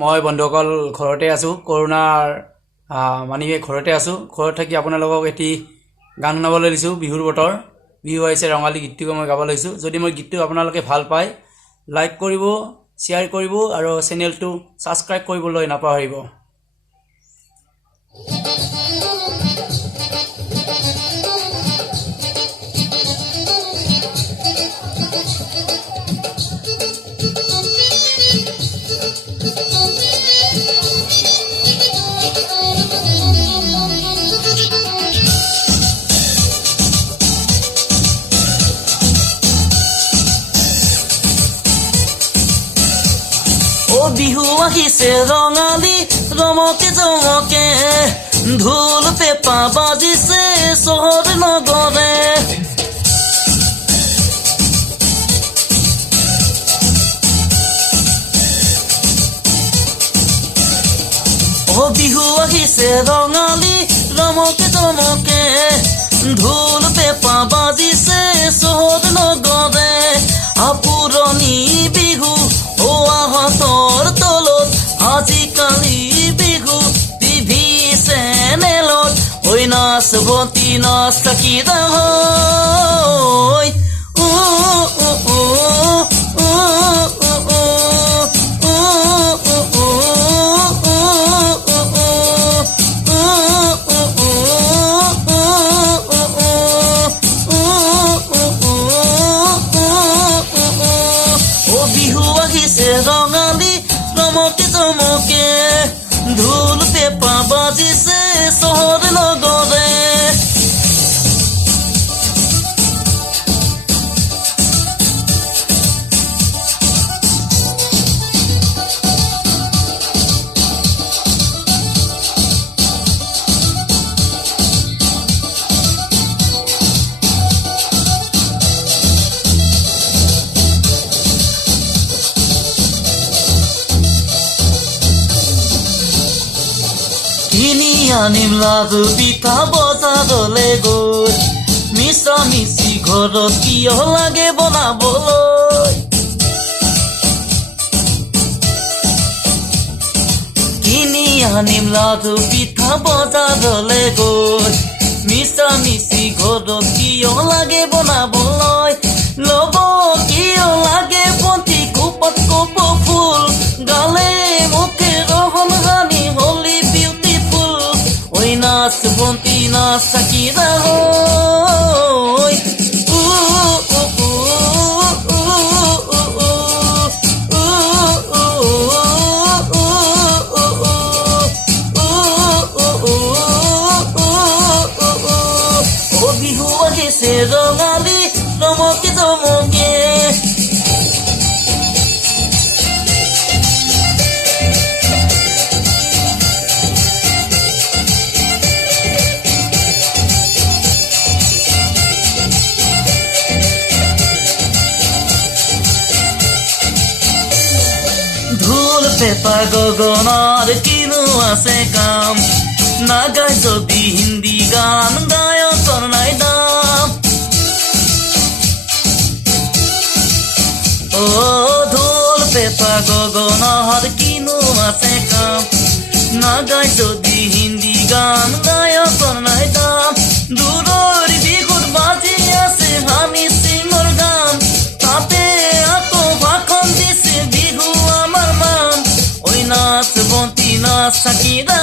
মই বন্ধুসকল ঘৰতে আছোঁ। কৰোনাৰ মানিয়ে ঘৰতে আছোঁ। ঘৰত থাকি আপোনালোকক এটি গান শুনাবলৈ দিছোঁ। বিহুৰ বতৰ, বিহু আহিছে, ৰঙালী গীতটিও মই গাব লৈছোঁ। যদি মই গীতটো আপোনালোকে ভাল পায়, লাইক কৰিব, শ্বেয়াৰ কৰিব আৰু চেনেলটো ছাবস্ক্ৰাইব কৰিবলৈ নাপাহৰিব। বিহু আহিছে ৰঙালী ৰমকে জমকে, ঢোল পেঁপা বাজিছে চহৰ নগৰে। বিহু আহিছে ৰঙালী ৰমকে জমকে, ঢোল পেঁপা বাজিছে চহৰ নগৰে। পুৰণি বিহু হাতৰ তলত, আজিকালি বিহু টিভি চেনেলত। ঐ নাচ ভণ্টি নাচ থাকিদা হয়, ৰঙালী ৰমকে জমকে, ঢোল পেঁপা বাজিছে চহৰ নগৰে। কিনি আনিম লাডু পিঠা বজাৰলে গৈ, মিছা মিছি ঘৰত কিয় লাগে বনাবলৈ। কিনি আনিম লাডু পিঠা বজাৰলে গৈ, মিছা মিছি ঘৰত কিয় লাগে বনাবলৈ। ল'ব কিয় লাগে পন্থী কোপত কোপ ফুল, গালে মুখে ৰহন হানি হলি বিউটিফুল। ঐ নাচ ভণ্টি নাচ থাকিদা হয়, বিহু আহিছে ৰঙালী ৰমকে জমকে। ঢোল পেঁপা গগনাৰ কিনো আছে কাম, নাগাই যদি হিন্দী গান গায়কৰ নাই দাম। ঢোল পেঁপা গগনাৰ কিনো আছে কাম, নাগাই যদি হিন্দী গান গায়কৰ নাই দাম। দূৰৰ বিহুত বাজি আছে হানি সিঙৰ গান, তাতে আকৌ ভাষণ দিছে বিহু আমাৰ মান। ঐ নাচ ভণ্টি নাচ থাকিদা